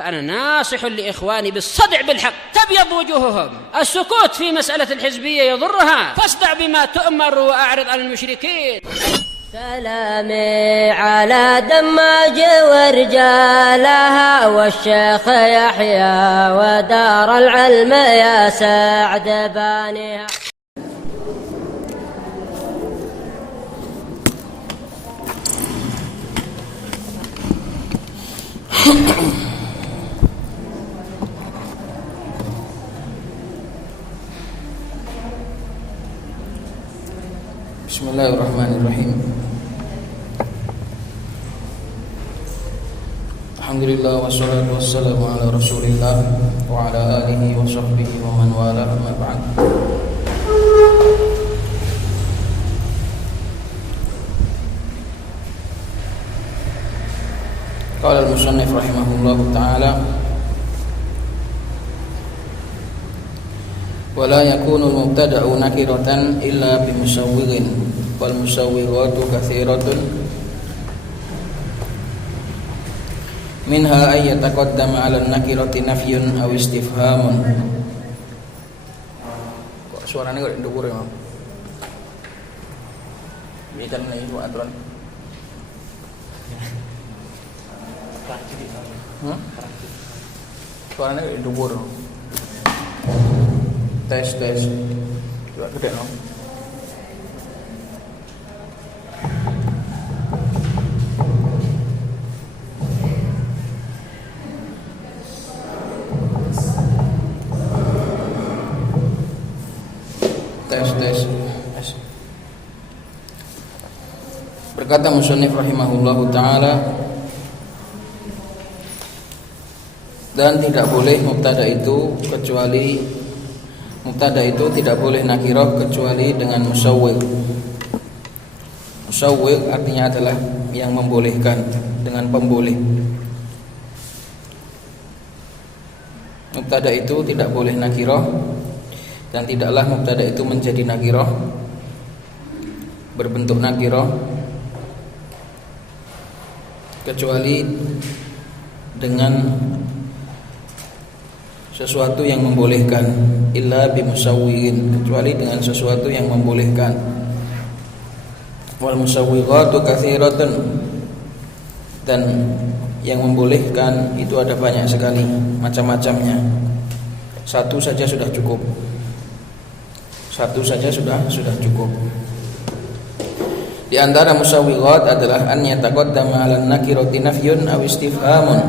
فأنا ناصح لإخواني بالصدع بالحق تبيض وجوههم. السكوت في مسألة الحزبية يضرها، فاصدع بما تؤمر وأعرض عن المشركين. سلامي على دماج ورجالها والشيخ يحيى ودار العلم يا سعد بانيها. Bismillahirrahmanirrahim. Alhamdulillah wassalatu wassalamu ala Rasulillah wa ala alihi wa sahbihi wa man wala, amma ba'd. Qala al-musannif rahimahullahu ta'ala wa la yakunu al-mubtada'u nakiratan illa bimusawwirin wal musawwiratu katsiratun minha ay yataqaddama 'ala an-nakirati nafyun aw istifhamun. Kok suaranya kok ndukur ya, Mam? Bidan ini aturan. Suaranya kok ndukur. Tes coba gede no. Tes. Berkata musannif rahimahullahu ta'ala, dan tidak boleh mubtada itu tidak boleh nakirah kecuali dengan musawwir. Musawwir artinya adalah yang membolehkan, dengan pemboleh. Mubtada itu tidak boleh nakirah, dan tidaklah mubtada itu menjadi nakirah, berbentuk nakirah, kecuali dengan sesuatu yang membolehkan, illa bimusawwirin, kecuali dengan sesuatu yang membolehkan. Wal musawwiratu katsiratun, dan yang membolehkan itu ada banyak sekali, macam-macamnya. Satu saja sudah cukup. Di antara musawwirat adalah an yataqaddama 'ala an-nakirati nafyun aw istifhamun,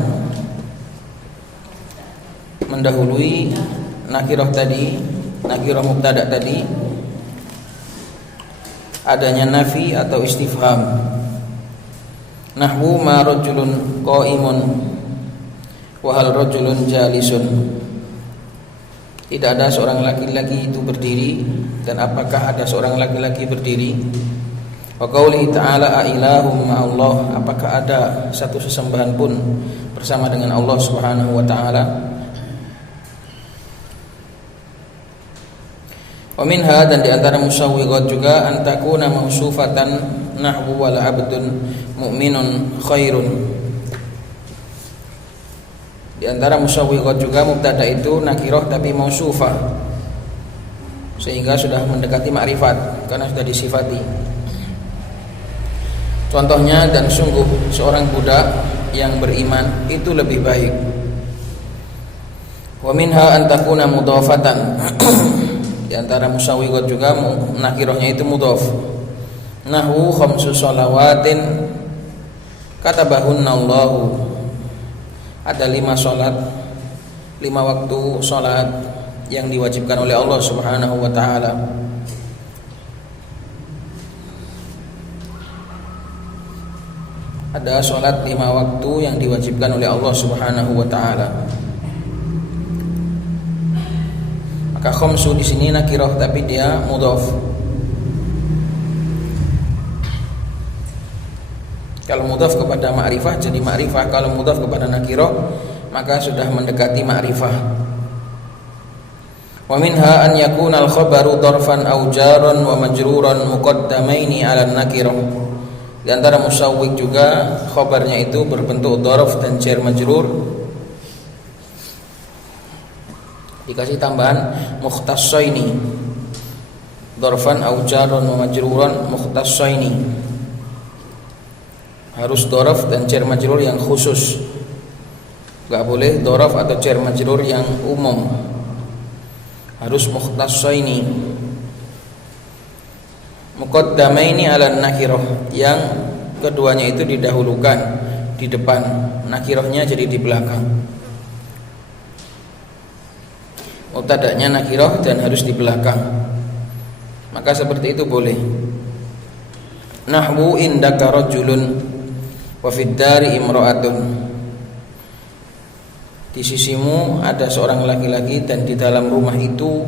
mendahului nakirah tadi, nakirah mubtada tadi, adanya nafi atau istifham. Nahwu ma rajulun qa'imun wa hal rajulun jalisun. Tidak ada seorang laki-laki itu berdiri, dan apakah ada seorang laki-laki berdiri. Wa qaulihi ta'ala a ilahum ma'allah, apakah ada satu sesembahan pun bersama dengan Allah Subhanahu wa ta'ala. Wa minha, dan di antara musawwirat juga an takuna mausufatan nahwu wal abdun mu'minun khairun. Di antara musawwirat juga mubtada itu nakirah tapi mausufah, sehingga sudah mendekati ma'rifat karena sudah disifati. Contohnya, dan sungguh seorang budak yang beriman itu lebih baik. Wa minha an takuna mudhafatan. Di antara musawwirat juga nakirahnya itu mudhaf. Nahwu khamsu shalawatin katabahunallahu, ada 5 salat, 5 waktu salat yang diwajibkan oleh Allah Subhanahu wa ta'ala. Ada salat 5 waktu yang diwajibkan oleh Allah Subhanahu wa ta'ala. Maka khamsu di sini nakirah tapi dia mudhaf. Kalau mudhaf kepada ma'rifah jadi ma'rifah, kalau mudhaf kepada nakirah maka sudah mendekati ma'rifah. Wa minha an yakuna al-khabaru dharfan aw jaran wa majruran muqaddamaini 'ala an-nakirah. Di antara musawwik juga khabarnya itu berbentuk dharf dan jar majrur, dikasih tambahan mukhtassaini, dorfan au jarun wa majruran mukhtassaini, harus dorof dan jar majrur yang khusus, gak boleh dorof atau jar majrur yang umum, harus mukhtassaini. Muqaddamaini ala nakirah, yang keduanya itu didahulukan di depan, nakirahnya jadi di belakang. Mubtada'nya nakirah dan harus di belakang, maka seperti itu boleh. Nahwu indaka rajulun wa fid dari imra'atun, di sisimu ada seorang laki-laki dan di dalam rumah itu,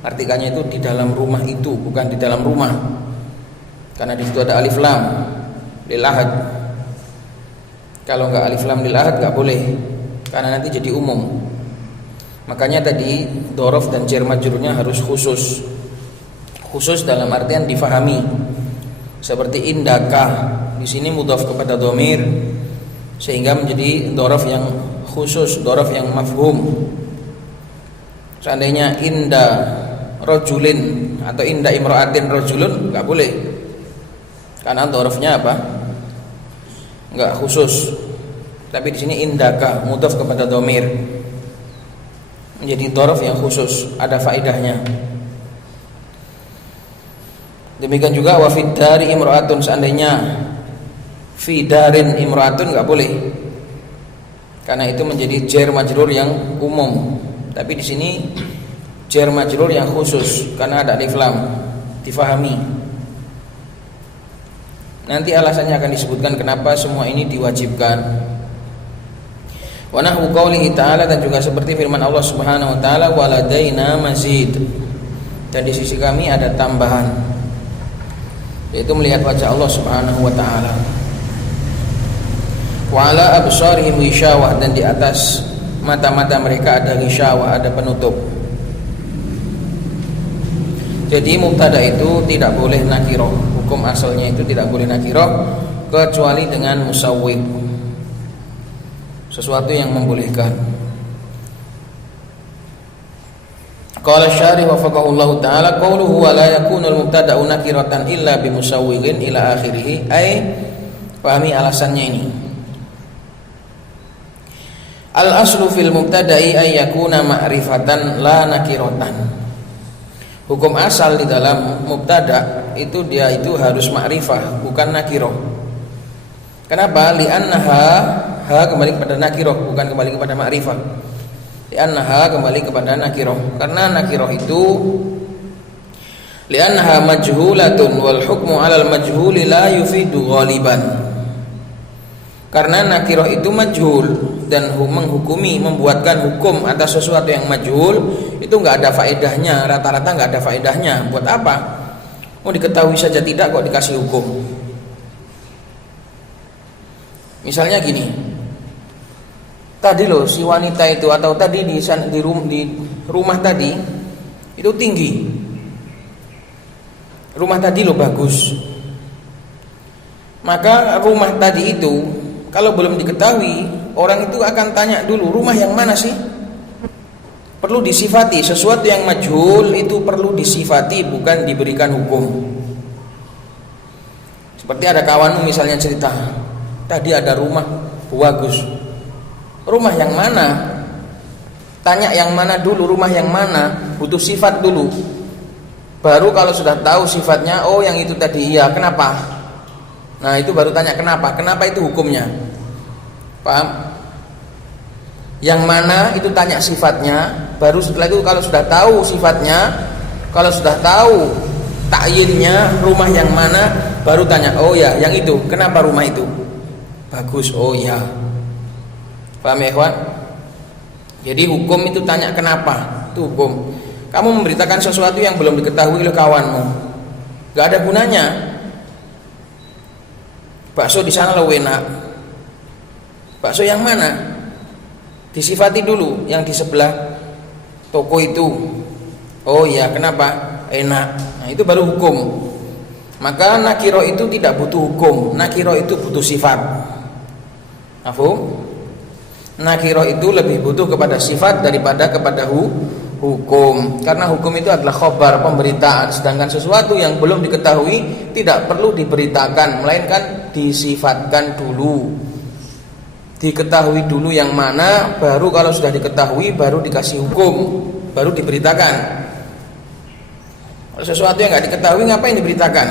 artikannya itu di dalam rumah itu, bukan di dalam rumah, karena di situ ada alif lam lil ahad. Kalau enggak alif lam lil ahad enggak boleh, karena nanti jadi umum. Makanya tadi dhorof dan jar majrurnya harus khusus. Khusus dalam artian difahami. Seperti indaka, di sini mudhaf kepada dhamir sehingga menjadi dhorof yang khusus, dhorof yang mafhum. Seandainya inda rajulin atau inda imra'atin rajulun enggak boleh. Karena dhorofnya apa? Enggak khusus. Tapi di sini indaka mudhaf kepada dhamir, menjadi dhorof yang khusus, ada faedahnya. Demikian juga wa fid dari imra'atun, seandainya fi darin imra'atun enggak boleh. Karena itu menjadi jar majrur yang umum. Tapi di sini jar majrur yang khusus karena ada alif lam, difahami. Nanti alasannya akan disebutkan kenapa semua ini diwajibkan. Wa nahwu qaulihi ta'ala, dan juga seperti firman Allah Subhanahu wa taala, waladaina mazid, dan di sisi kami ada tambahan, yaitu melihat wajah Allah Subhanahu wa taala. Wa ala absarihim ghishawah, dan di atas mata-mata mereka ada ghishawah, ada penutup. Jadi mubtada itu tidak boleh nakirah, hukum asalnya itu tidak boleh nakirah kecuali dengan musawwib, sesuatu yang membolehkan. Qala syarih wafaqahullahu ta'ala, qauluhu wa la yakunul mubtada'u nakiratan illa bimusawwigin ila akhirih, ay pahami alasannya ini. Al aslu fil mubtada'i ay yakuna ma'rifatan la nakiratan. Hukum asal di dalam mubtada itu dia itu harus ma'rifah, bukan nakirah. Kenapa? Li'annaha, ha kembali kepada nakirah, bukan kembali kepada ma'rifah. Li'annaha kembali kepada nakirah, karena nakirah itu li'annaha majhulatun wal hukmu 'alal majhuli la yufidu ghaliban. Karena nakirah itu majhul, dan menghukumi, membuatkan hukum atas sesuatu yang majhul itu enggak ada faedahnya, rata-rata enggak ada faedahnya. Buat apa? Mau diketahui saja tidak kok dikasih hukum. Misalnya gini, tadi loh si wanita itu, atau tadi di rumah tadi itu tinggi, rumah tadi loh bagus. Maka rumah tadi itu kalau belum diketahui, orang itu akan tanya dulu, rumah yang mana sih? Perlu disifati, sesuatu yang majhul itu perlu disifati, bukan diberikan hukum. Seperti ada kawanmu misalnya cerita, tadi ada rumah bagus. Rumah yang mana? Tanya yang mana dulu, rumah yang mana? Butuh sifat dulu. Baru kalau sudah tahu sifatnya, oh yang itu tadi, iya, kenapa? Nah itu baru tanya kenapa? Kenapa itu hukumnya? Paham? Yang mana itu tanya sifatnya. Baru setelah itu kalau sudah tahu sifatnya, kalau sudah tahu takyinnya rumah yang mana, baru tanya, oh ya yang itu, kenapa rumah itu bagus? Oh ya. Paham ya ikhwan? Jadi hukum itu tanya kenapa, itu hukum. Kamu memberitakan sesuatu yang belum diketahui oleh kawanmu, gak ada gunanya. Bakso di sana lo enak. Bakso yang mana? Disifati dulu yang di sebelah toko itu. Oh iya, kenapa? Enak. Nah, itu baru hukum. Maka nakiro itu tidak butuh hukum. Nakiro itu butuh sifat. Mafhum? Nakiro itu lebih butuh kepada sifat daripada kepada hukum. Karena hukum itu adalah khobar, pemberitaan, sedangkan sesuatu yang belum diketahui tidak perlu diberitakan, melainkan disifatkan dulu. Diketahui dulu yang mana, baru kalau sudah diketahui baru dikasih hukum, baru diberitakan. Kalau sesuatu yang nggak diketahui ngapain diberitakan?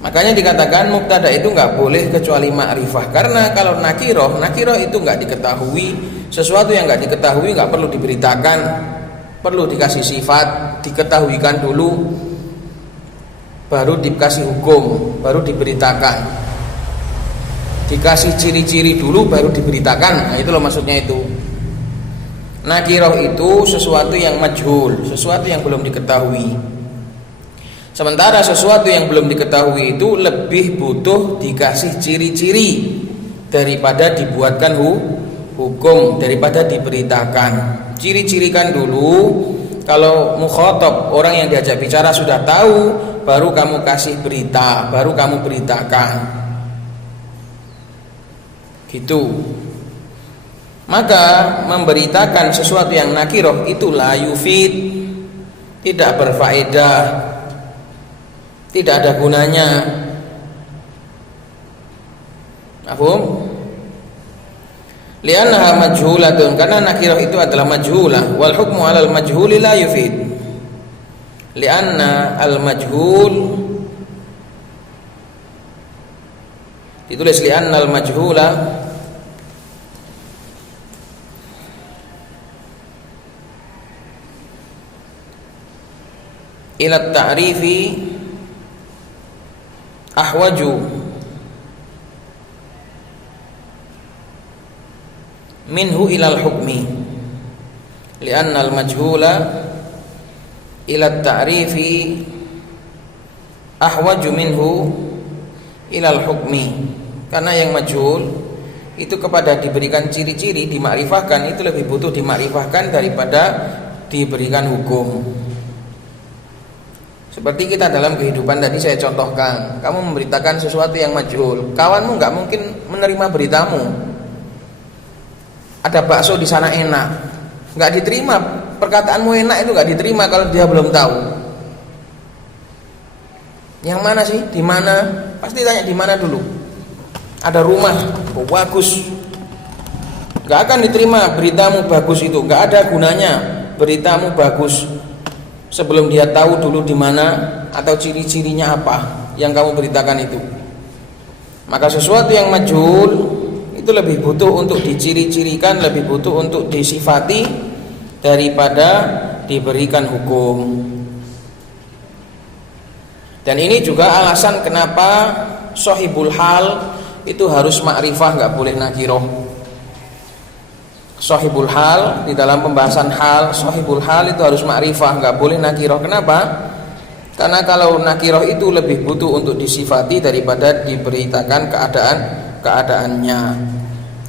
Makanya dikatakan mubtada itu nggak boleh kecuali ma'rifah. Karena kalau nakiroh itu nggak diketahui. Sesuatu yang nggak diketahui nggak perlu diberitakan, perlu dikasih sifat, diketahuikan dulu, baru dikasih hukum, baru diberitakan. Dikasih ciri-ciri dulu, baru diberitakan. Nah itu loh maksudnya itu. Nakiroh itu sesuatu yang majhul, sesuatu yang belum diketahui. Sementara sesuatu yang belum diketahui itu lebih butuh dikasih ciri-ciri daripada dibuatkan hukum, daripada diberitakan. Ciri-cirikan dulu. Kalau mukhatab, orang yang diajak bicara sudah tahu, baru kamu kasih berita, baru kamu beritakan. Gitu. Maka memberitakan sesuatu yang nakiroh itu la yufid, tidak berfaedah, tidak ada gunanya. Paham? Li'annaha majhulatun, karena nakirah itu adalah majhulah. Wal hukmu 'alal majhuli la yufid. Li'anna al majhul, ditulis li'anna al majhula ila ta'rifi ahwaju minhu ilal hukmi. Li'anna al-majhula ila ta'rifi ahwaju minhu ilal hukmi. Karena yang majhul itu kepada diberikan ciri-ciri, dimakrifahkan, itu lebih butuh dimakrifahkan daripada diberikan hukum. Seperti kita dalam kehidupan tadi saya contohkan, kamu memberitakan sesuatu yang majhul, kawanmu nggak mungkin menerima beritamu. Ada bakso di sana enak, nggak diterima, perkataanmu enak itu nggak diterima kalau dia belum tahu. Yang mana sih? Di mana? Pasti tanya di mana dulu. Ada rumah, oh, bagus. Nggak akan diterima beritamu bagus itu, nggak ada gunanya beritamu bagus sebelum dia tahu dulu di mana atau ciri-cirinya apa yang kamu beritakan itu. Maka sesuatu yang majhul itu lebih butuh untuk diciri-cirikan, lebih butuh untuk disifati daripada diberikan hukum. Dan ini juga alasan kenapa sahibul hal itu harus ma'rifah, nggak boleh nakiroh. Sahibul hal, di dalam pembahasan hal, sahibul hal itu harus ma'rifah, nggak boleh nakiroh. Kenapa? Karena kalau nakiroh itu lebih butuh untuk disifati daripada diberitakan keadaannya.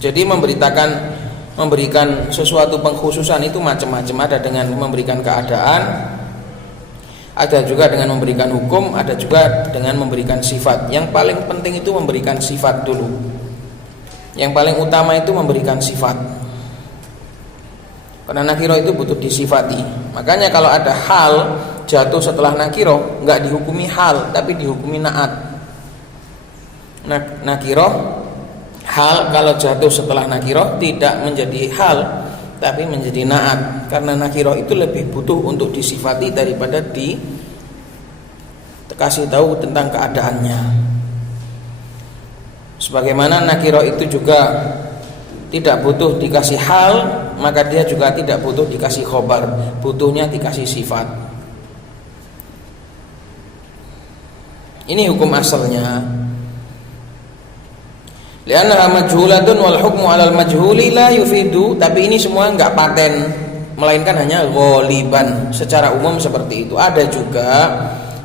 Jadi memberikan sesuatu pengkhususan itu macam-macam. Ada dengan memberikan keadaan, ada juga dengan memberikan hukum, ada juga dengan memberikan sifat. Yang paling penting itu memberikan sifat dulu. Yang paling utama itu memberikan sifat. Karena nakiroh itu butuh disifati. Makanya kalau ada hal jatuh setelah nakiroh, nggak dihukumi hal, tapi dihukumi naat. Nakiroh hal kalau jatuh setelah nakiroh tidak menjadi hal, tapi menjadi naat. Karena nakiroh itu lebih butuh untuk disifati daripada dikasih tahu tentang keadaannya. Sebagaimana nakiroh itu juga tidak butuh dikasih hal, maka dia juga tidak butuh dikasih khobar, butuhnya dikasih sifat. Ini hukum asalnya. Li'annaha majhulatun wal hukmu 'alal majhuli la yufidu. Tapi ini semua enggak paten, melainkan hanya ghaliban, secara umum seperti itu. Ada juga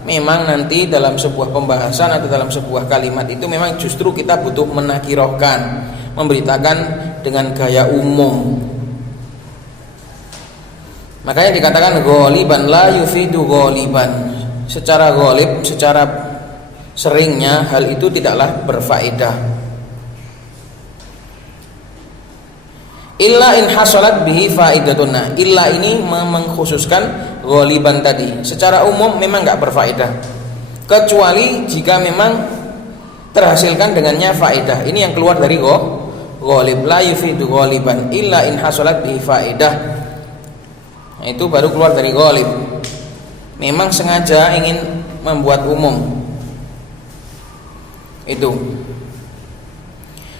memang nanti dalam sebuah pembahasan atau dalam sebuah kalimat itu memang justru kita butuh menakirohkan, memberitakan dengan gaya umum. Makanya dikatakan ghaliban la yufidu ghaliban. Secara ghalib, secara seringnya hal itu tidaklah berfaedah. Illa in hasalat bihi faidatun. Nah, illa ini mengkhususkan ghaliban tadi. Secara umum memang enggak berfaedah. Kecuali jika memang terhasilkan dengannya faedah. Ini yang keluar dari ghalib. La yufidu ghaliban illa in hasalat bihi faidah. Nah, itu baru keluar dari ghalib. Memang sengaja ingin membuat umum. Itu.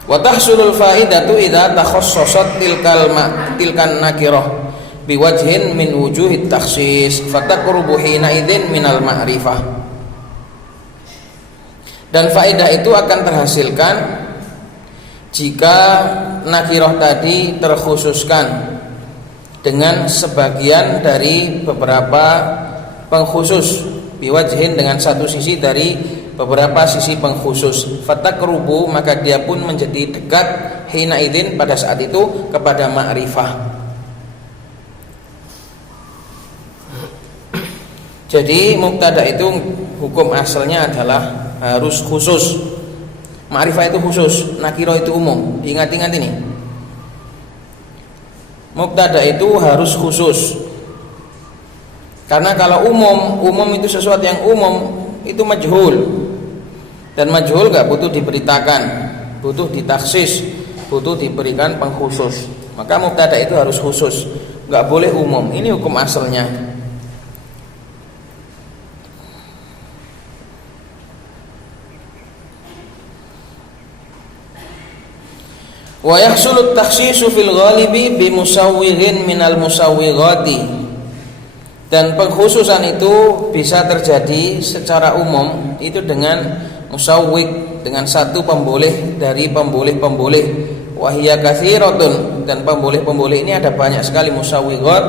Wa tahsulul faidatu idza takhassasat tilkan nakirah biwajhin min wujuhit takhsis fataqrubu hina idzin minal ma'rifah. Dan faedah itu akan terhasilkan jika nakirah tadi terkhususkan dengan sebagian dari beberapa pengkhusus, biwajhin dengan satu sisi dari beberapa sisi pengkhusus. Fataqrubu, maka dia pun menjadi dekat hina idzin pada saat itu kepada ma'rifah. Jadi mubtada itu hukum asalnya adalah harus khusus. Ma'rifah itu khusus, nakirah itu umum. Diingat-ingat ini. Mubtada itu harus khusus. Karena kalau umum itu sesuatu yang umum, itu majhul. Dan majhul gak butuh diberitakan, butuh ditaksis, butuh diberikan pengkhusus. Maka mubtada itu harus khusus, gak boleh umum. Ini hukum asalnya. Wa yahsulut takhsisu fil ghalibi bi musawwighin minal musawwighati. Dan pengkhususan itu bisa terjadi secara umum itu dengan musawwig, dengan satu pemboleh dari pemboleh-pemboleh. Wahiyya katsiratun, dan pemboleh-pemboleh ini ada banyak sekali, musawwighat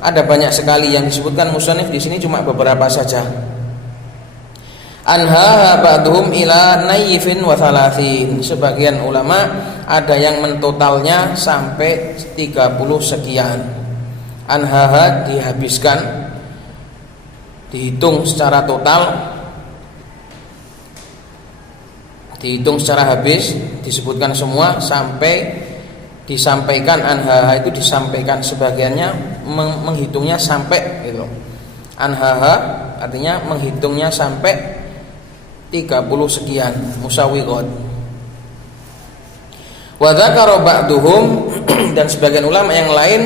ada banyak sekali. Yang disebutkan musannif di sini cuma beberapa saja. Anha ba'dhum ila nayyifin wa thalathin. Sebagian ulama ada yang mentotalnya sampai 30 sekian. Anha dihabiskan, dihitung secara total, dihitung secara habis, disebutkan semua sampai disampaikan. Anha itu disampaikan, sebagiannya menghitungnya sampai gitu. Anha artinya menghitungnya sampai 30 sekian musawwighat. Wa dzakara ba'duhum, dan sebagian ulama yang lain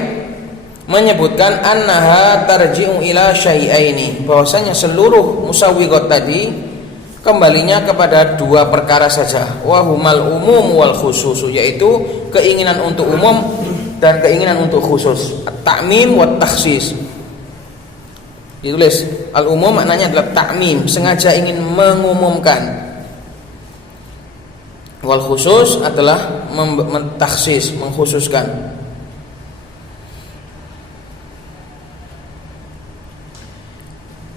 menyebutkan annaha tarji'u ila syai'aini, bahwasanya seluruh musawwighat tadi kembalinya kepada dua perkara saja. Wa humal umum wal khusus, yaitu keinginan untuk umum dan keinginan untuk khusus. At-ta'mim wa takhsis. Ditulis al-umum maknanya adalah ta'mim, sengaja ingin mengumumkan. Wal khusus adalah mentakhsis, mengkhususkan.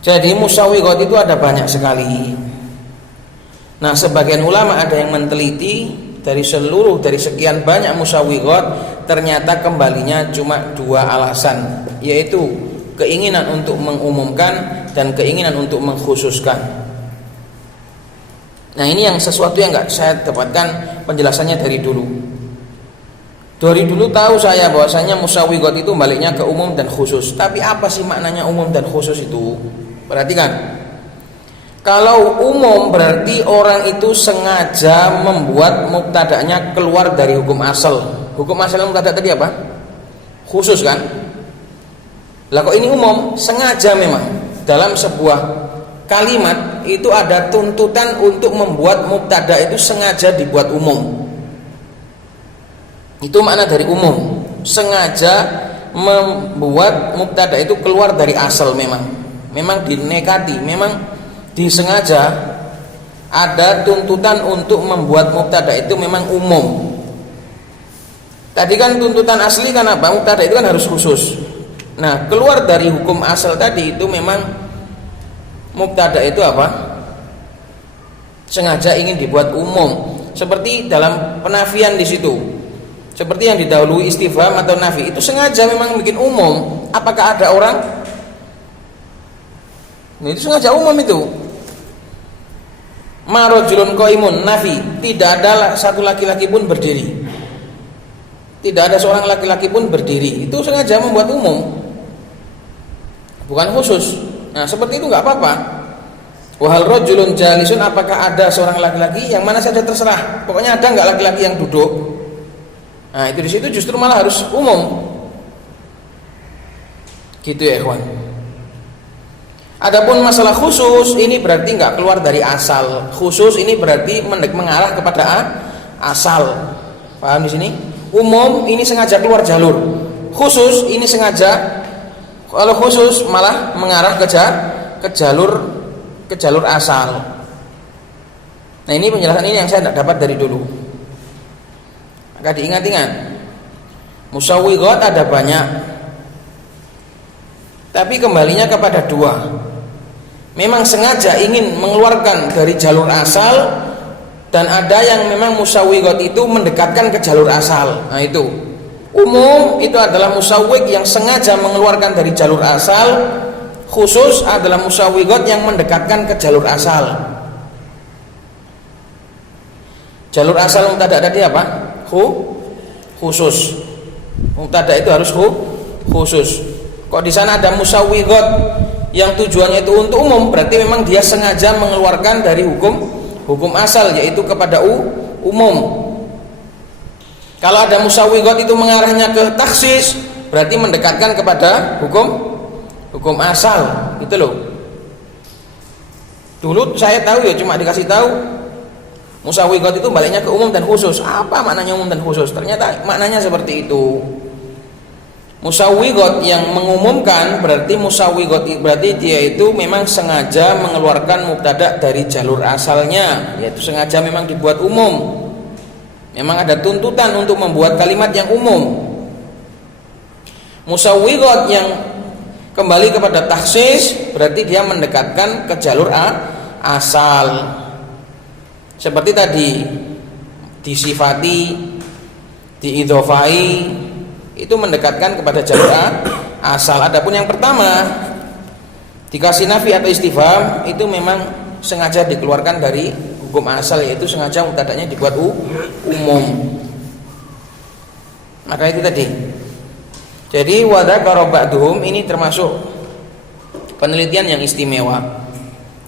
Jadi musawwighat itu ada banyak sekali. Nah, sebagian ulama ada yang meneliti dari sekian banyak musawwighat, ternyata kembalinya cuma dua alasan, yaitu keinginan untuk mengumumkan dan keinginan untuk mengkhususkan. Nah, ini yang sesuatu yang enggak saya dapatkan penjelasannya dari dulu. Dari dulu tahu saya bahwasanya musawwighat itu baliknya ke umum dan khusus. Tapi apa sih maknanya umum dan khusus itu? Perhatikan. Kalau umum berarti orang itu sengaja membuat mubtada'nya keluar dari hukum asal. Hukum asal mubtada' tadi apa? Khusus kan? Lah kok ini umum? Sengaja memang. Dalam sebuah kalimat itu ada tuntutan untuk membuat mubtada' itu sengaja dibuat umum. Itu makna dari umum. Sengaja membuat mubtada' itu keluar dari asal memang. Memang dinekati, memang disengaja ada tuntutan untuk membuat mubtada itu memang umum. Tadi kan tuntutan asli kan apa? Mubtada itu kan harus khusus. Nah, keluar dari hukum asal tadi itu memang mubtada itu apa? Sengaja ingin dibuat umum. Seperti dalam penafian di situ. Seperti yang didahului istifham atau nafi, itu sengaja memang bikin umum. Apakah ada orang? Nah, itu sengaja umum itu. Ma rajulun qaimun nafi, tidak ada satu laki-laki pun berdiri. tidak ada seorang laki-laki pun berdiri, itu sengaja membuat umum, bukan khusus. Nah seperti itu nggak apa-apa. Wahal rajulun jalisun, apakah ada seorang laki-laki, yang mana saja terserah, pokoknya ada nggak laki-laki yang duduk. Nah itu di situ justru malah harus umum, gitu ya ikhwan. Adapun masalah khusus, ini berarti nggak keluar dari asal. Khusus ini berarti mengarah kepada asal. Paham di sini? Umum ini sengaja keluar jalur. Khusus ini sengaja, kalau khusus malah mengarah ke jalur asal. Nah ini penjelasan ini yang saya tidak dapat dari dulu. Maka diingat-ingat, musawwigot ada banyak, tapi kembalinya kepada dua. Memang sengaja ingin mengeluarkan dari jalur asal, dan ada yang memang musawwigot itu mendekatkan ke jalur asal. Nah itu umum itu adalah musawwig yang sengaja mengeluarkan dari jalur asal. Khusus adalah musawwigot yang mendekatkan ke jalur asal. Jalur asal mubtada tadi apa? Khusus. Mubtada itu harus khusus. Kok di sana ada musawwigot yang tujuannya itu untuk umum, berarti memang dia sengaja mengeluarkan dari hukum asal, yaitu kepada umum. Kalau ada musawwigot itu mengarahnya ke taksis, berarti mendekatkan kepada hukum asal, gitu loh. Dulu saya tahu ya, cuma dikasih tahu musawwigot itu baliknya ke umum dan khusus. Apa maknanya umum dan khusus? Ternyata maknanya seperti itu. Musawwigot yang mengumumkan berarti dia itu memang sengaja mengeluarkan mubtada dari jalur asalnya, yaitu sengaja memang dibuat umum. Memang ada tuntutan untuk membuat kalimat yang umum. Musawwigot yang kembali kepada taksis berarti dia mendekatkan ke jalur asal. Seperti tadi disifati, diidhofai, itu mendekatkan kepada jalur asal. Adapun yang pertama dikasih nafi atau istifham, itu memang sengaja dikeluarkan dari hukum asal, yaitu sengaja mubtada'nya dibuat umum. Maka itu tadi. Jadi wa dzakara ba'duhum ini termasuk penelitian yang istimewa.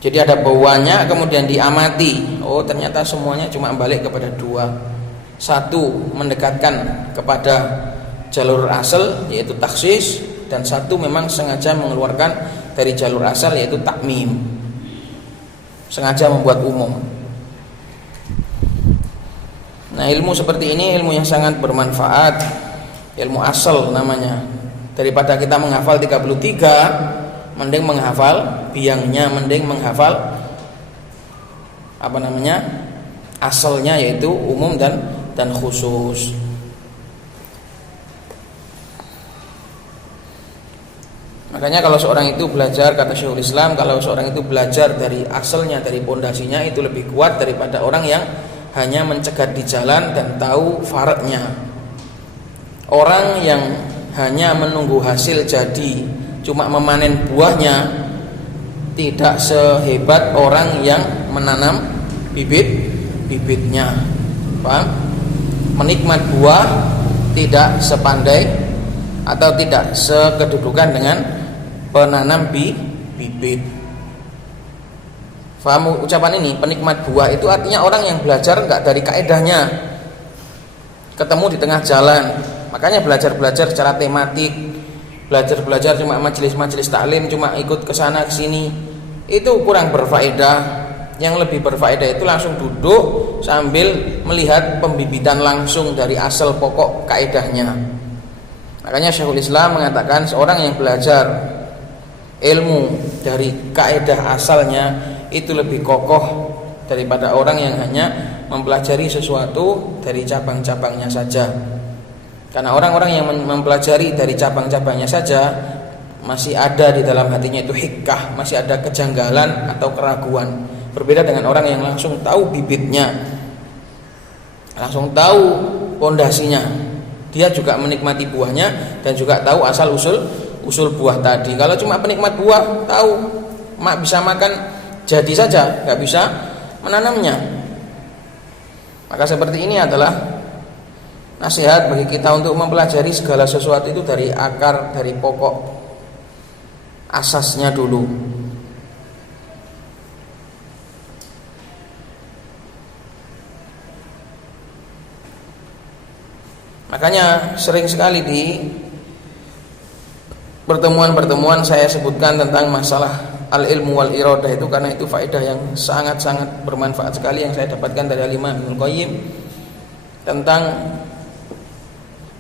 Jadi ada bawahnya, kemudian diamati. Oh ternyata semuanya cuma balik kepada dua. Satu mendekatkan kepada jalur asal yaitu taksis, dan satu memang sengaja mengeluarkan dari jalur asal yaitu takmim, sengaja membuat umum. Nah ilmu seperti ini ilmu yang sangat bermanfaat, ilmu asal namanya. Daripada kita menghafal 33, mending menghafal biangnya, mending menghafal asalnya yaitu umum dan khusus. Makanya kalau seorang itu belajar, kata Syekhul Islam, kalau seorang itu belajar dari asalnya, dari pondasinya, itu lebih kuat daripada orang yang hanya mencegat di jalan dan tahu faradnya. Orang yang hanya menunggu hasil jadi, cuma memanen buahnya, tidak sehebat orang yang menanam bibitnya. Paham? Menikmat buah tidak sepandai atau tidak sekedudukan dengan penanam bibit. Faham ucapan ini? Penikmat buah itu artinya orang yang belajar enggak dari kaedahnya, ketemu di tengah jalan. Makanya belajar secara tematik, belajar cuma majelis taklim, cuma ikut ke sana ke sini, itu kurang berfaedah. Yang lebih berfaedah itu langsung duduk sambil melihat pembibitan langsung dari asal pokok kaedahnya. Makanya Syekhul Islam mengatakan seorang yang belajar ilmu dari kaedah asalnya itu lebih kokoh daripada orang yang hanya mempelajari sesuatu dari cabang-cabangnya saja. Karena orang-orang yang mempelajari dari cabang-cabangnya saja masih ada di dalam hatinya itu hikkah, masih ada kejanggalan atau keraguan. Berbeda dengan orang yang langsung tahu bibitnya, langsung tahu pondasinya. Dia juga menikmati buahnya dan juga tahu asal usul buah tadi. Kalau cuma penikmat buah, tahu bisa makan jadi saja, nggak bisa menanamnya. Maka seperti ini adalah nasihat bagi kita untuk mempelajari segala sesuatu itu dari akar, dari pokok asasnya dulu. Makanya sering sekali di pertemuan-pertemuan saya sebutkan tentang masalah al-ilmu wal iradah itu, karena itu faedah yang sangat-sangat bermanfaat sekali yang saya dapatkan dari Imam Ibnul Qayyim tentang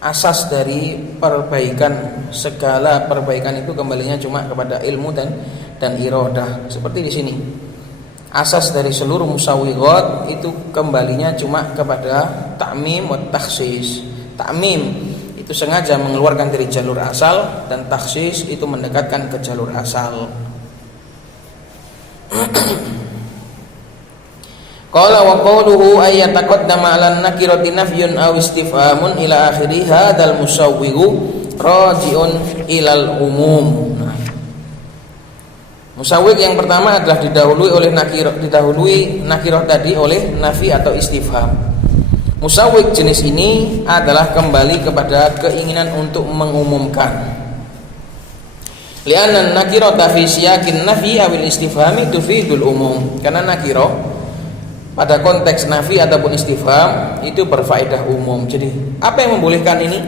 asas dari perbaikan. Segala perbaikan itu kembalinya cuma kepada ilmu dan iradah. Seperti di sini, asas dari seluruh musawwighat itu kembalinya cuma kepada ta'mim wa takhsis. Ta'mim itu sengaja mengeluarkan dari jalur asal, dan takhsis itu mendekatkan ke jalur asal. Qala wa qawluhu ay yataqaddama 'ala an-nakirati nafyun aw istifhamun ila akhirih hadzal musawwighu raji'un ilal umum. Nah, musawwig yang pertama adalah didahului nakirah tadi oleh nafi atau istifham. Musawwig jenis ini adalah kembali kepada keinginan untuk mengumumkan. Li'anna nakirata fi siyaqin nafi awil istifhami tufidul umum. Karena nakirah pada konteks nafi ataupun istifham itu berfaedah umum. Jadi apa yang membolehkan ini?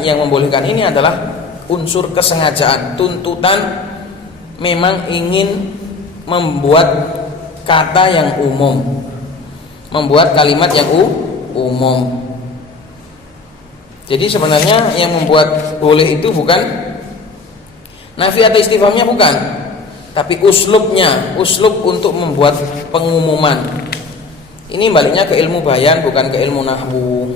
Yang membolehkan ini adalah unsur kesengajaan, tuntutan memang ingin membuat kata yang umum, membuat kalimat yang umum. Jadi sebenarnya yang membuat boleh itu bukan nafi atau istifhamnya, bukan, tapi uslubnya, uslub untuk membuat pengumuman. Ini baliknya ke ilmu bayan, bukan ke ilmu nahwu.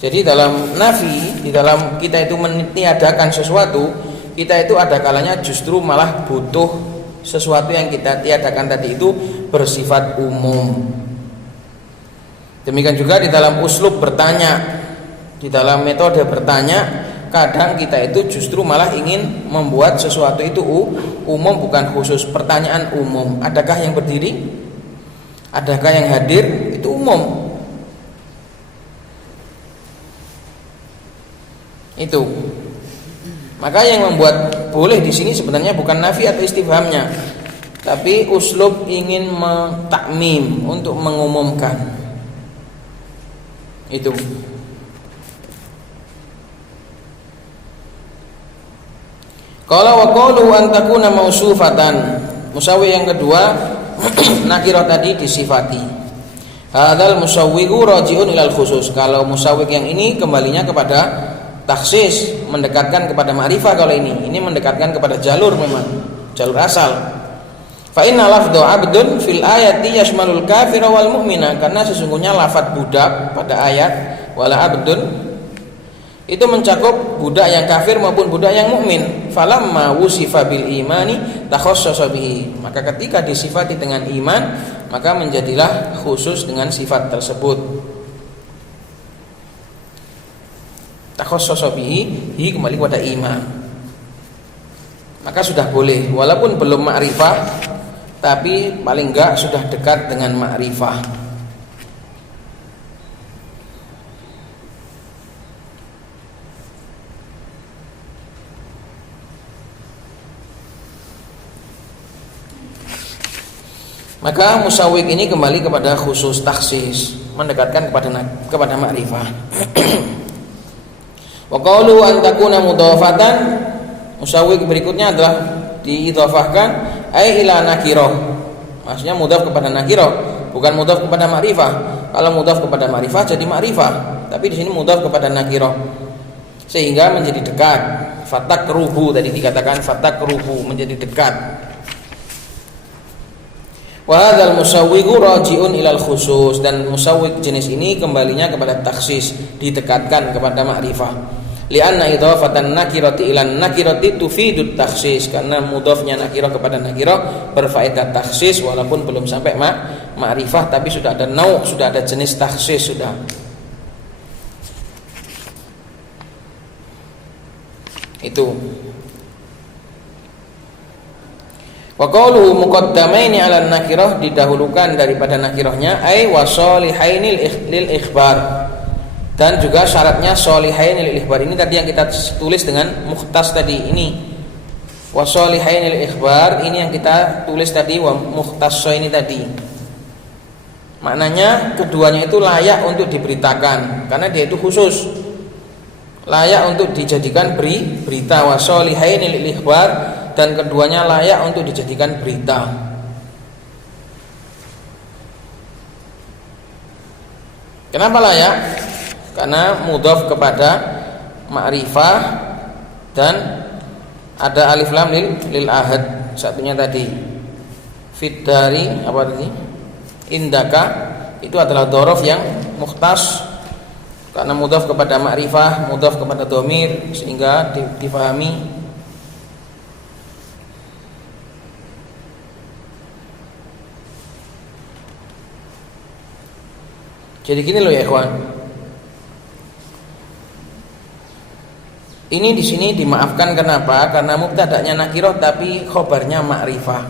Jadi dalam nafi, di dalam kita itu meniadakan sesuatu, kita itu ada kalanya justru malah butuh sesuatu yang kita tiadakan tadi itu bersifat umum. Demikian juga di dalam uslub bertanya, di dalam metode bertanya, kadang kita itu justru malah ingin membuat sesuatu itu umum, bukan khusus. Pertanyaan umum, adakah yang berdiri? Adakah yang hadir? Itu umum. Itu. Maka yang membuat boleh di sini sebenarnya bukan nafi atau istifhamnya, tapi uslub ingin mentakmim, untuk mengumumkan. Itu. Qala wa qawluhu an takuna mausufatan. Musawwi yang kedua nakirah tadi disifati. Hadzal musawwigu raji'un ilal khusus. Kalau musawwig yang ini kembalinya kepada takhsis, mendekatkan kepada ma'rifah. Kalau ini mendekatkan kepada jalur, memang jalur asal. Fa inna lafdhu 'abdun fil ayati yashmalul kafira wal mu'mina. Karena sesungguhnya lafadz budak pada ayat wala 'abdun itu mencakup budak yang kafir maupun budak yang mukmin. Falamma wusifa bil imani takhassasa bihi. Maka ketika disifati dengan iman, maka menjadilah khusus dengan sifat tersebut. Takhassasa bihi, kembali kepada iman. Maka sudah boleh, walaupun belum ma'rifah, tapi paling enggak sudah dekat dengan ma'rifah. Maka musawwig ini kembali kepada khusus takhsis, mendekatkan kepada ma'rifah. Wa qawluhu an takuna mudhafatan. Musawwig berikutnya adalah diidhafahkan ai ila nakirah. Maksudnya mudhaf kepada nakirah, bukan mudhaf kepada ma'rifah. Kalau mudhaf kepada ma'rifah jadi ma'rifah, tapi di sini mudhaf kepada nakirah, sehingga menjadi dekat. Fatakruhu, tadi dikatakan fatakruhu, menjadi dekat. Wa hadzal musawwigu raji'un ilal khusus. Dan musawwig jenis ini kembalinya kepada takhsis, didekatkan kepada ma'rifah. Li'anna idhafatan nakirati ilan nakirati tufidut takhsis. Karena mudhafnya nakirah kepada nakirah berfaedah takhsis, walaupun belum sampai ma'rifah, tapi sudah ada nau', sudah ada jenis takhsis sudah. Itu. Wa qawluhu muqaddamaini 'ala nakirah, didahulukan daripada nakirahnya, ay wasolihaini lil ikhbar. Dan juga syaratnya solihaini lil ikhbar. Ini tadi yang kita tulis dengan mukhtas tadi ini. Wasolihaini lil ikhbar, ini yang kita tulis tadi wa mukhtassaini tadi. Maknanya keduanya itu layak untuk diberitakan karena dia itu khusus. Layak untuk dijadikan berita, wasolihaini lil ikhbar, dan keduanya layak untuk dijadikan berita. Kenapa layak? Karena mudhaf kepada ma'rifah dan ada alif lam lil ahad. Satunya tadi fid dari apa tadi? Indaka, itu adalah dzaraf yang mukhtas karena mudhaf kepada ma'rifah, mudhaf kepada dhamir, sehingga difahami. Jadi gini loh ya ikhwan. Ini di sini dimaafkan kenapa? Karena mubtada'nya nakirah tapi khobarnya ma'rifah.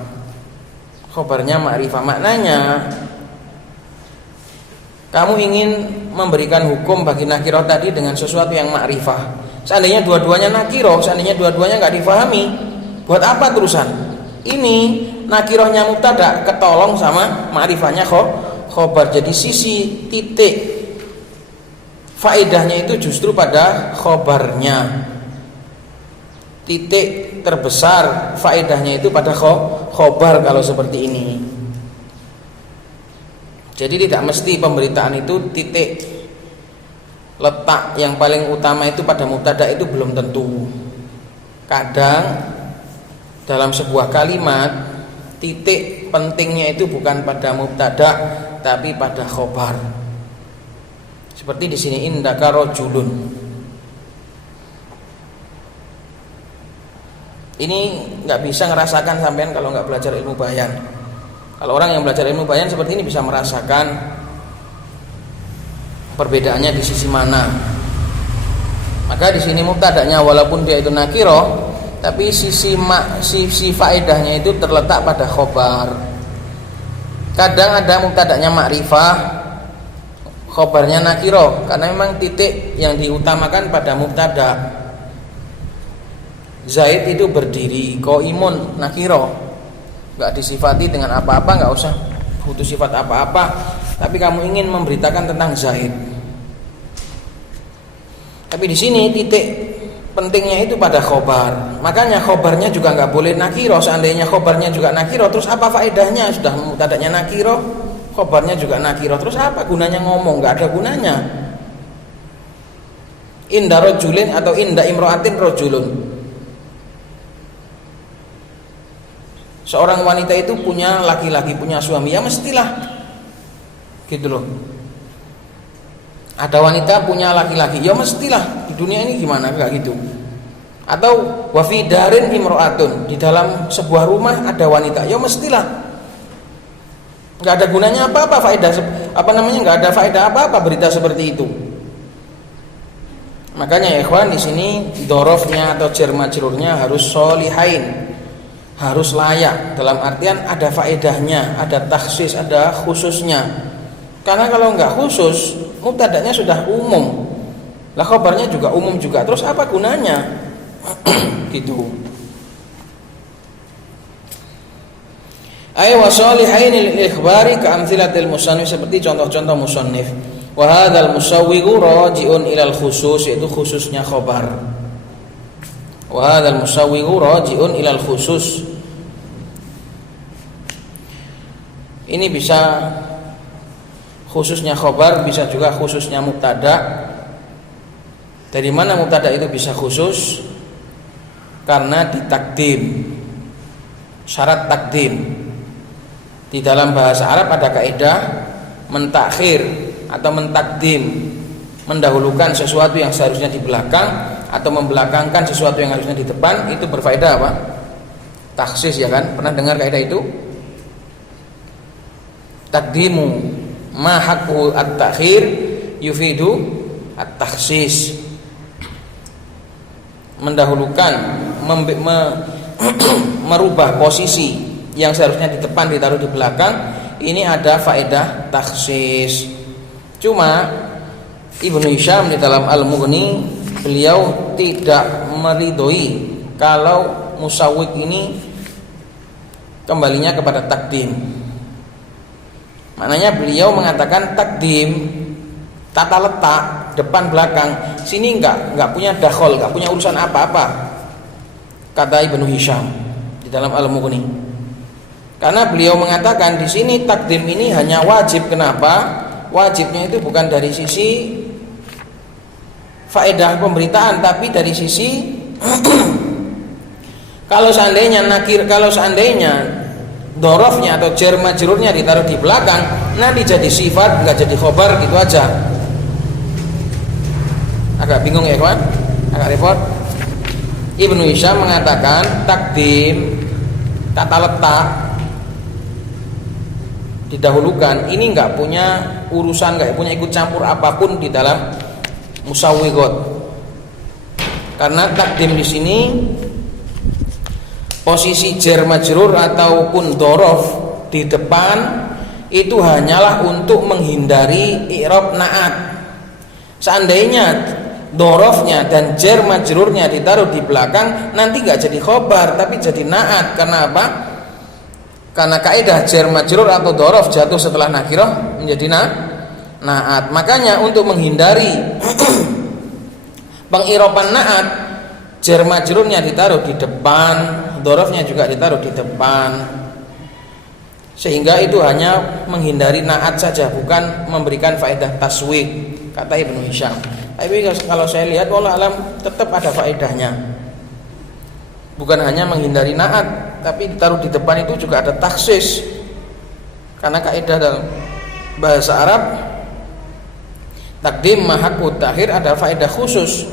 Khobarnya ma'rifah maknanya kamu ingin memberikan hukum bagi nakirah tadi dengan sesuatu yang ma'rifah. Seandainya dua-duanya nakirah, seandainya dua-duanya enggak difahami, buat apa terusan? Ini nakirahnya mubtada ketolong sama ma'rifahnya khobar. Jadi sisi titik faedahnya itu justru pada khobarnya. Titik terbesar faedahnya itu pada khobar kalau seperti ini. Jadi tidak mesti pemberitaan itu titik letak yang paling utama itu pada mubtada, itu belum tentu. Kadang dalam sebuah kalimat titik pentingnya itu bukan pada mubtada tapi pada khobar. Seperti di sini indaka rajulun. Ini nggak bisa ngerasakan sampean kalau nggak belajar ilmu bayan. Kalau orang yang belajar ilmu bayan seperti ini bisa merasakan perbedaannya di sisi mana. Maka di sini mubtada'nya walaupun dia itu nakirah, tapi sisi faedahnya itu terletak pada khobar. Kadang ada mubtada'nya ma'rifah, khobarnya nakirah, karena memang titik yang diutamakan pada mubtada'. Zaid itu berdiri, qaimun nakirah, enggak disifati dengan apa-apa, enggak usah butuh sifat apa-apa, tapi kamu ingin memberitakan tentang Zaid. Tapi di sini titik pentingnya itu pada khobar. Makanya khobarnya juga enggak boleh nakirah. Seandainya khobarnya juga nakirah, terus apa faedahnya? Sudah mubtada'nya nakirah, khobarnya juga nakirah, terus apa gunanya ngomong? Enggak ada gunanya. Inda rajulin atau inda imra'atin rajulun. Seorang wanita itu punya laki-laki, punya suami, ya mestilah gitu loh. Ada wanita punya laki-laki, ya mestilah. Di dunia ini gimana enggak gitu. Atau wa fi darin imra'atun, di dalam sebuah rumah ada wanita, ya mestilah. Enggak ada gunanya apa-apa faedah enggak ada faedah apa-apa berita seperti itu. Makanya ya ikhwan, di sini dzarafnya atau jar majrurnya harus sholihain. Harus layak, dalam artian ada faedahnya, ada takhsis, ada khususnya. Karena kalau enggak khusus, mubtada'nya sudah umum, lah khabarnya juga umum juga, terus apa gunanya? Gitu. Ay wasalihaini lil ikhbari ka amtsilatil musannif, seperti contoh-contoh musannif. Wa hadzal musawwigu raji'un ilal khusus, yaitu khususnya khabar. Wa hadzal musawwigu raji'un ilal khusus. Ini bisa khususnya khabar, bisa juga khususnya mubtada. Dari mana mubtada itu bisa khusus? Karena ditakdim. Syarat takdim. Di dalam bahasa Arab ada kaidah mentakhir atau mentakdim, mendahulukan sesuatu yang seharusnya di belakang atau membelakangkan sesuatu yang harusnya di depan. Itu berfaedah apa? Takhsis, ya kan? Pernah dengar kaidah itu? Takdimu ma haqqu at-takhir yufidu at-takhsis. Mendahulukan, merubah posisi yang seharusnya di depan ditaruh di belakang, ini ada faedah takhsis. Cuma Ibnu Hisham di dalam Al-Mughni beliau tidak meridhoi kalau musawwik ini kembalinya kepada takdim. Maknanya beliau mengatakan takdim, tata letak depan belakang sini enggak punya dakhol, enggak punya urusan apa-apa, kata Ibnu Hisham di dalam Al-Mughni. Karena beliau mengatakan di sini takdim ini hanya wajib. Kenapa? Wajibnya itu bukan dari sisi faedah pemberitaan, tapi dari sisi kalau seandainya dorofnya atau jar majrurnya ditaruh di belakang, nanti jadi sifat, nggak jadi khobar, gitu aja. Agak bingung ya kawan, agak repot. Ibnu Hisham mengatakan takdim, tata letak didahulukan, ini nggak punya urusan, nggak punya ikut campur apapun di dalam musawwigot. Karena takdim di sini posisi jar majrur ataupun dhorof di depan itu hanyalah untuk menghindari i'rab na'at. Seandainya dhorofnya dan jar majrurnya ditaruh di belakang, nanti nggak jadi khobar tapi jadi na'at. Karena apa? Karena kaidah jar majrur atau dhorof jatuh setelah nakirah menjadi na'at. Makanya untuk menghindari pengirapan na'at, jar majrurnya ditaruh di depan, dhorofnya juga ditaruh di depan, sehingga itu hanya menghindari na'at saja, bukan memberikan faedah taswik, kata Ibnu Hisham. Tapi kalau saya lihat wallah alam tetap ada faedahnya, bukan hanya menghindari na'at, tapi ditaruh di depan itu juga ada takhsis. Karena kaidah dalam bahasa Arab takdim mahakut takhir ada faedah khusus.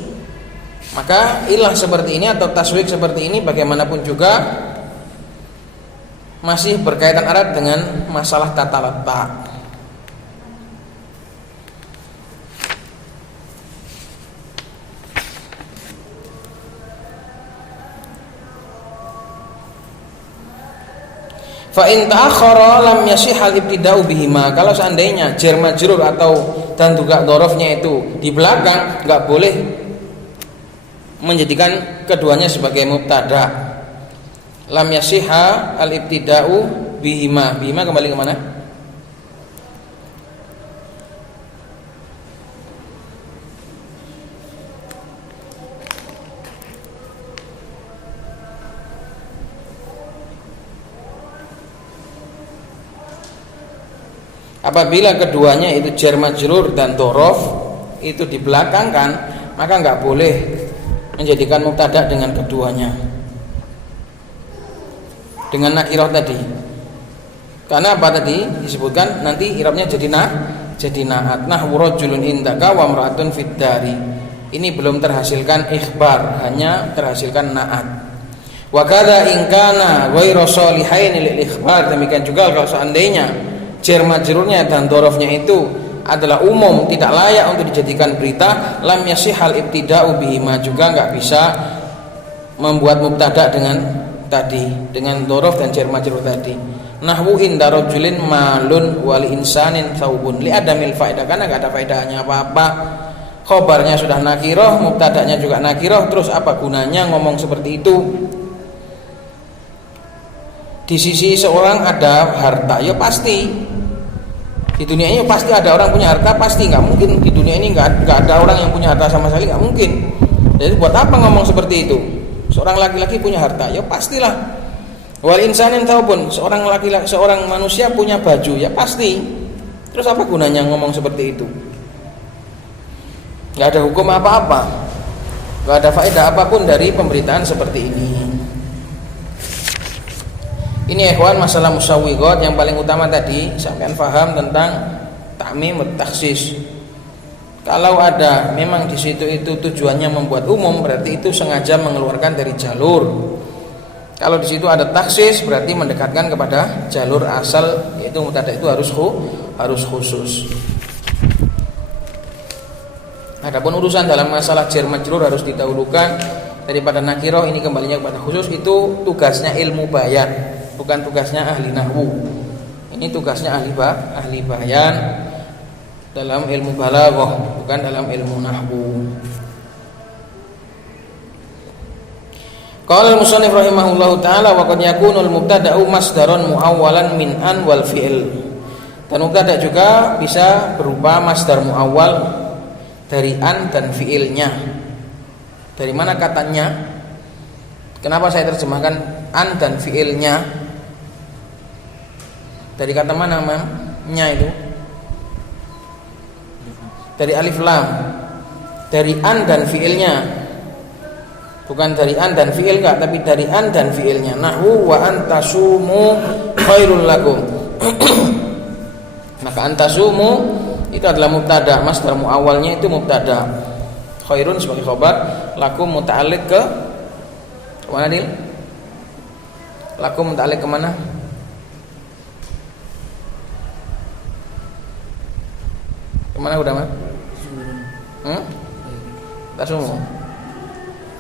Maka ilah seperti ini atau taswik seperti ini bagaimanapun juga masih berkaitan erat dengan masalah tata letak. Fa in ta'akhkhara lam yasih al-ibtida'u bihima. Kalau seandainya jar majrur atau dan juga dhorofnya itu di belakang, enggak boleh menjadikan keduanya sebagai mubtada. Lam yasiha al-ibtida'u bihima. Bihima kembali ke mana? Apabila keduanya itu jar majrur dan dhorof itu di belakang kan, maka enggak boleh menjadikan mubtada dengan keduanya, dengan nakirah tadi. Karena apa tadi disebutkan nanti i'rabnya jadi na'at. Nahwu rajulun indaka wa imra'atun fid dari. Ini belum terhasilkan ikhbar, hanya terhasilkan na'at. Wa kadza in kana ghairu shalihain lil ikhbar. Demikian juga kalau seandainya jar majrurnya dan dhorofnya itu adalah umum, tidak layak untuk dijadikan berita, lam yasihal ibtida'u bihima, juga enggak bisa membuat mubtada dengan tadi, dengan dhorof dan jar majrur tadi. Nahwu inda rajulin malun wali insanin thawbun li adamil faedah, karena enggak ada faedahnya apa-apa. Khobarnya sudah nakirah, mubtadanya juga nakirah, terus apa gunanya ngomong seperti itu? Di sisi seorang ada harta, ya pasti. Di dunia ini pasti ada orang punya harta, pasti, nggak mungkin di dunia ini nggak ada orang yang punya harta sama sekali, nggak mungkin. Jadi buat apa ngomong seperti itu? Seorang laki-laki punya harta, ya pastilah. Wal insanin taupun seorang laki-laki, seorang manusia punya baju, ya pasti. Terus apa gunanya ngomong seperti itu? Nggak ada hukum apa-apa, nggak ada faedah apapun dari pemberitaan seperti ini. Ini ikhwan masalah musawwigot yang paling utama tadi sampean paham tentang ta'mim wa takhsis. Kalau ada memang di situ itu tujuannya membuat umum, berarti itu sengaja mengeluarkan dari jalur. Kalau di situ ada takhsis berarti mendekatkan kepada jalur asal, yaitu mubtada itu harus khusus. Adapun urusan dalam masalah jar majrur harus didahulukan daripada nakirah, ini kembalinya kepada khusus, itu tugasnya ilmu bayan. bukan tugasnya ahli nahwu. Ini tugasnya ahli bayan dalam ilmu balaghah, bukan dalam ilmu nahwu. Qala al-musannif rahimahullahu taala wa qad yakunul mubtada'u masdaron muawwalan min an wal fi'il. Dan mubtada juga bisa berupa masdar muawwal dari an dan fi'ilnya. Dari mana katanya? Kenapa saya terjemahkan an dan fi'ilnya? Dari kata mana nya itu? Dari alif lam. Dari an dan fi'ilnya. Bukan dari an dan fi'il enggak, tapi dari an dan fi'ilnya. Nahwu wa antasumu khairul lakum. Maka antasumu itu adalah mubtada, masdar muawwalnya itu mubtada. Khairun sebagai khabar, lakum muta'alliq ke mana Dil? Lakum muta'alliq ke mana? Kemana udah mah? Tasumu.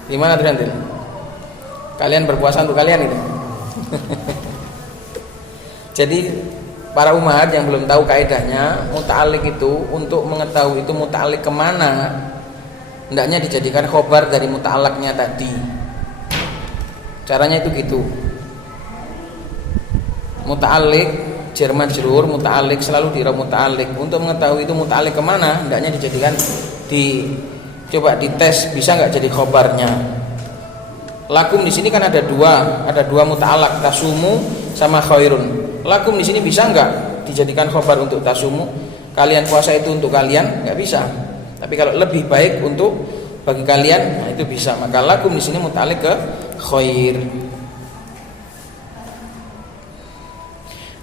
Di mana tuh nanti? Kalian berpuasa untuk kalian itu. Jadi para umat yang belum tahu kaidahnya, muta'alliq itu untuk mengetahui itu muta'alliq kemana, hendaknya dijadikan khobar dari muta'allaqnya tadi. Caranya itu gitu. Muta'alliq jar majrur, muta'alliq selalu di muta'alliq. Untuk mengetahui itu muta'alliq kemana, hendaknya dijadikan coba dites bisa nggak jadi khobarnya. Lakum di sini kan ada dua muta'allaq, tasumu sama khairun. Lakum di sini bisa nggak dijadikan khobar untuk tasumu? Kalian puasa itu untuk kalian, nggak bisa. Tapi kalau lebih baik untuk bagi kalian, nah itu bisa. Maka lakum di sini muta'alliq ke khair.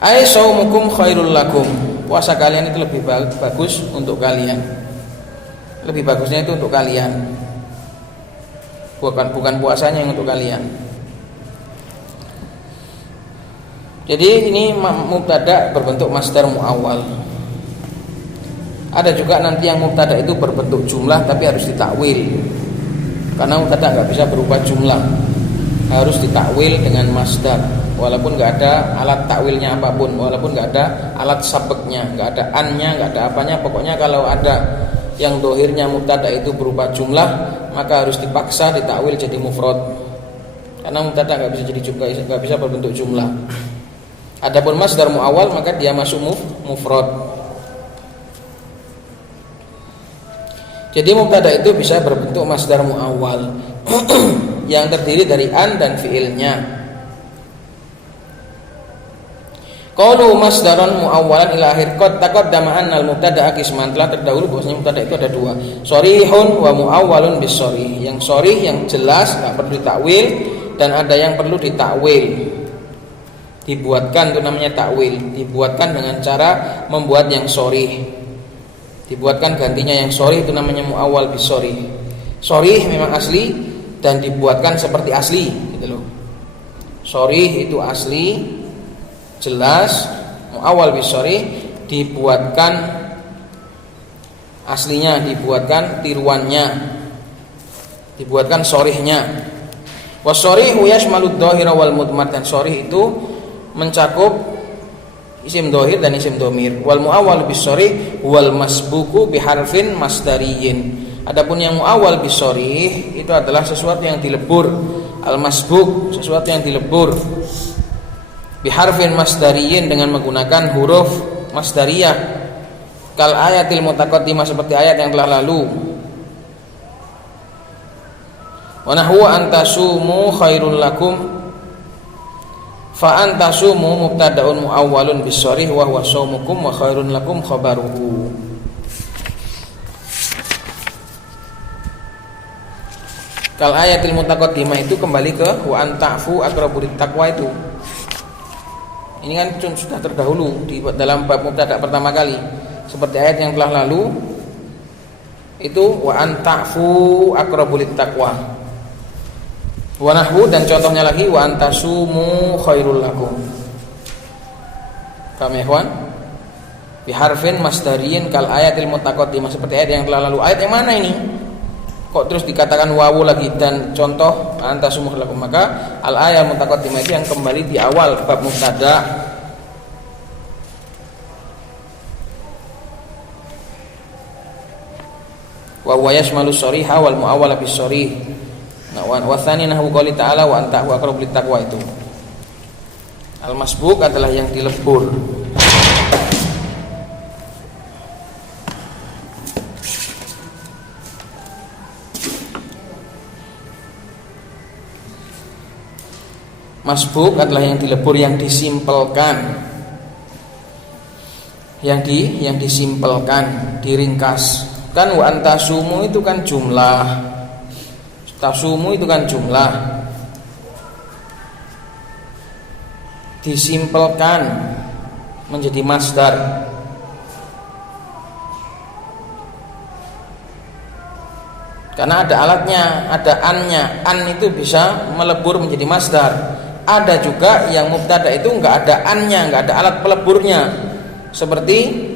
Ai saumukum khairul lakum. Puasa kalian itu lebih bagus untuk kalian. Lebih bagusnya itu untuk kalian, bukan puasanya yang untuk kalian. Jadi ini mubtada berbentuk masdar muawwal. Ada juga nanti yang mubtada itu berbentuk jumlah tapi harus ditakwil. Karena mubtada nggak bisa berupa jumlah, harus ditakwil dengan masdar. Walaupun nggak ada alat takwilnya apapun, walaupun nggak ada alat sabeknya, nggak ada annya, nggak ada apanya. Pokoknya kalau ada yang dohirnya mubtada itu berupa jumlah, maka harus dipaksa ditakwil jadi mufrad. Karena mubtada nggak bisa jadi jumlah, nggak bisa berbentuk jumlah. Adapun masdar muawwal maka dia masuk mufrad. Jadi mubtada itu bisa berbentuk masdar muawwal yang terdiri dari an dan fiilnya. Qalu masdaron muawwalan ila akhir qad taqaddama annal mubtada'a qisman. Telah terdahulu bahwasanya mubtada itu ada dua, sharihun wa muawwalun bis sharih. Yang sharih yang jelas enggak perlu ditakwil, dan ada yang perlu ditakwil. Dibuatkan itu namanya takwil, dibuatkan dengan cara membuat yang sharih. Dibuatkan gantinya yang sharih itu namanya muawwal bis sharih. Sharih memang asli dan dibuatkan seperti asli gitu loh. Sharih itu asli jelas, muawwal bisyarih dibuatkan aslinya, dibuatkan tiruannya, dibuatkan sorihnya. Wasyarihu yashmalud dhahira wal mudmar. Dan sorih itu mencakup isim dhahir dan isim dhamir. Wal muawwal bisyarih wal masbuku biharfin masdariyin. Adapun yang muawwal bisyarih itu adalah sesuatu yang dilebur, al masbuk sesuatu yang dilebur, biharfin masdariyin dengan menggunakan huruf masdariyah, kal ayatil mutaqaddimah seperti ayat yang telah lalu. Wa nahwu antasumu khairul lakum, fa antasumu mubtada'un muawwalun bisyarih wa huwa shaumukum wa khairun lakum khabaruhu. Kal ayatil mutaqaddimah itu kembali ke wa antafu aqrabut taqwa itu. Ini kan sudah terdahulu di dalam bab mubtada pertama kali. Seperti ayat yang telah lalu itu wa anta'fu aqrabul taqwa. Wa nahwu, dan contohnya lagi wa antasumu khairul lakum. Paham ya kawan? Bi harfin masdariyin kal ayatil mutaqaddimah seperti ayat yang telah lalu. Ayat yang mana ini? kok terus dikatakan wawu lagi dan contoh antasum lakum, maka al ayat mutaqaddimah itu yang kembali di awal bab mubtada. Wa huwa yashmalu shariha wal muawwala bis sharih. Nah, wa tsani nahwu qouli ta'ala wa anta wa aqrabu littaqwa itu. Al masbuk adalah yang dilebur. Masbuk adalah yang dilebur, yang disimpelkan. Yang disimpelkan, diringkas. Kan wa antasumu itu kan jumlah, tasumu itu kan jumlah, disimpelkan menjadi masdar. Karena ada alatnya, ada annya. An itu bisa melebur menjadi masdar. Ada juga yang mubtada itu enggak ada annya, enggak ada alat peleburnya. Seperti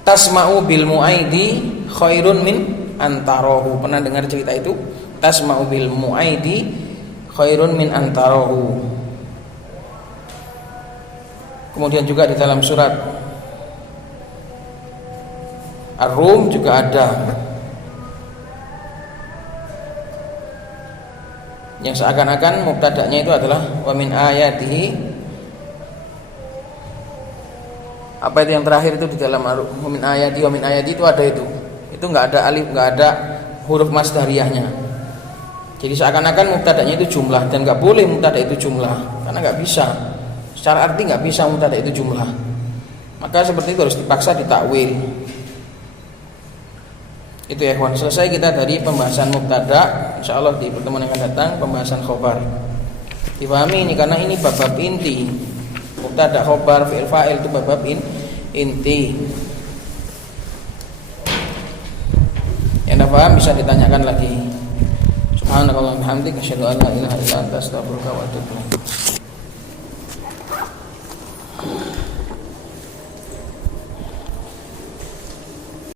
tasma'u bil mu'aidi khairun min antarahu. Pernah dengar cerita itu? Tasma'u bil mu'aidi khairun min antarahu. Kemudian juga di dalam surat Ar-Rum juga ada yang seakan-akan mubtada'nya itu adalah wa min ayatihi. Apa itu yang terakhir itu di dalam wa min ayatihi, wa min ayatihi itu ada itu. Itu enggak ada alif, enggak ada huruf masdariyahnya. Jadi seakan-akan mubtada'nya itu jumlah, dan enggak boleh mubtada' itu jumlah karena enggak bisa. Secara arti enggak bisa mubtada' itu jumlah. Maka seperti itu harus dipaksa ditakwil. Itu ya kawan, selesai kita dari pembahasan mubtada. Insyaallah di pertemuan yang akan datang pembahasan khobar. Dipahami ini karena ini bab-bab inti. Mubtada, khobar, fi'il, fa'il itu bab-bab inti. Yang dah paham bisa ditanyakan lagi. Subhanakallahumma wa bihamdika asyhadu an la ilaha illa anta astaghfiruka wa atubu ilaik.